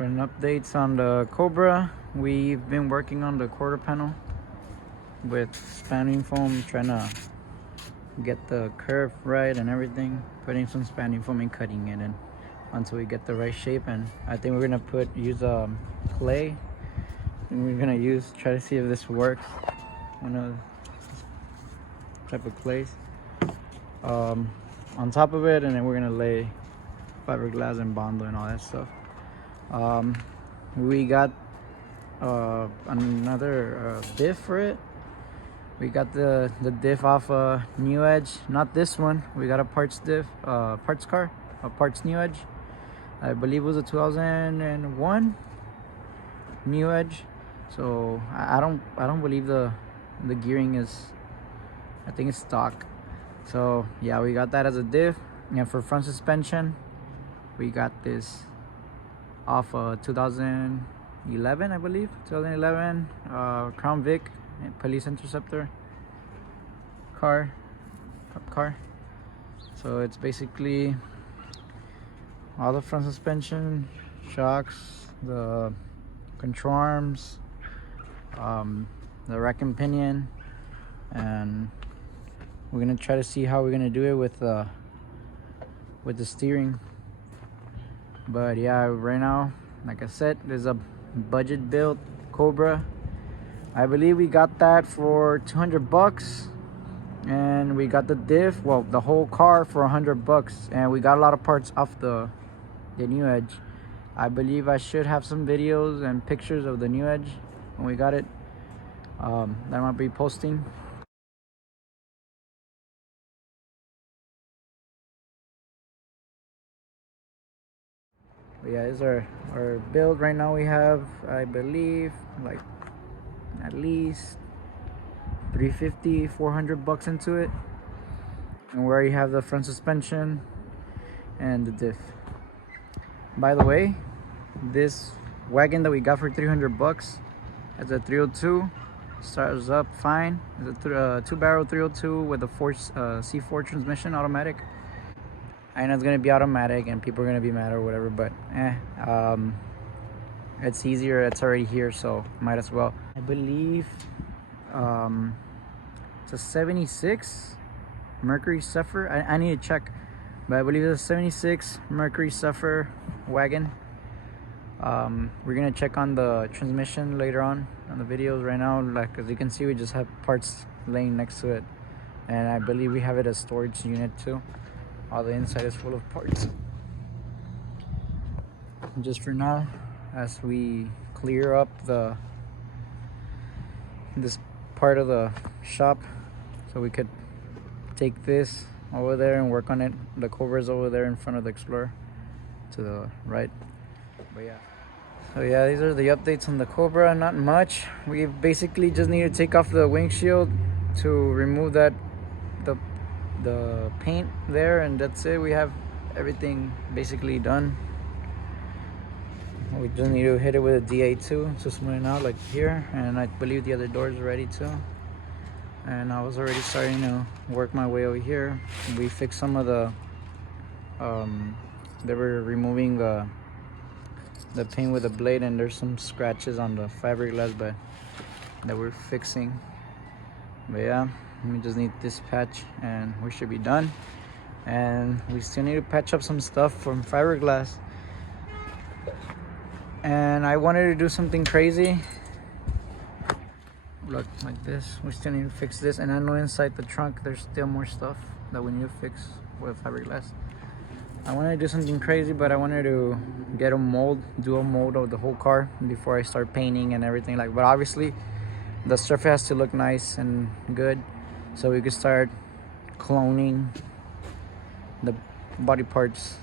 For updates on the Cobra, we've been working on the quarter panel with spanning foam, trying to get the curve right and everything, putting some spanning foam and cutting it in until we get the right shape. And I think we're gonna use clay, and we're gonna try to see if this works. One of type of clays on top of it, and then we're gonna lay fiberglass and bondo and all that stuff. We got another diff for it. We got the diff off a New Edge, not this one. We got a parts diff, parts New Edge. I believe it was a 2001 New Edge. So I don't believe the gearing is, I think it's stock. So yeah, we got that as a diff. And for front suspension, we got this off 2011, I believe, 2011 Crown Vic police Interceptor car. So it's basically all the front suspension, shocks, the control arms, the rack and pinion, and we're gonna try to see how we're gonna do it with the steering. But yeah, right now, like I said, there's a budget built Cobra. I believe we got that for $200, and we got the diff, well, the whole car for $100, and we got a lot of parts off the New Edge. I believe I should have some videos and pictures of the New Edge when we got it. That I might be posting. But yeah, this is our build right now. We have, I believe, like at least $350, $400 into it, and we already have the front suspension and the diff. By the way, this wagon that we got for $300 has a 302, starts up fine. It's a 2-barrel 302 with a C4 transmission, automatic. I know it's gonna be automatic and people are gonna be mad or whatever, but it's easier. It's already here, so might as well. I believe it's a 76 Mercury Zephyr. I need to check, but I believe it's a 76 Mercury Zephyr wagon. We're gonna check on the transmission later on the videos. Right now, like as you can see, we just have parts laying next to it, and I believe we have it as storage unit too. All the inside is full of parts. Just for now, as we clear up this part of the shop, so we could take this over there and work on it. The Cobra's over there in front of the Explorer to the right. But yeah, so yeah, these are the updates on the Cobra. Not much. We basically just need to take off the windshield to remove the paint there, and that's it. We have everything basically done. We just need to hit it with a DA2 to smooth it out, like here, and I believe the other doors are ready too. And I was already starting to work my way over here. We fixed some of the they were removing the paint with a blade, and there's some scratches on the fiberglass, but that we're fixing. But yeah, we just need this patch and we should be done. And we still need to patch up some stuff from fiberglass. And I wanted to do something crazy. Look, like this. We still need to fix this. And I know inside the trunk there's still more stuff that we need to fix with fiberglass. I wanted to do something crazy, but I wanted to get do a mold of the whole car before I start painting and everything. But obviously the surface has to look nice and good, so we could start cloning the body parts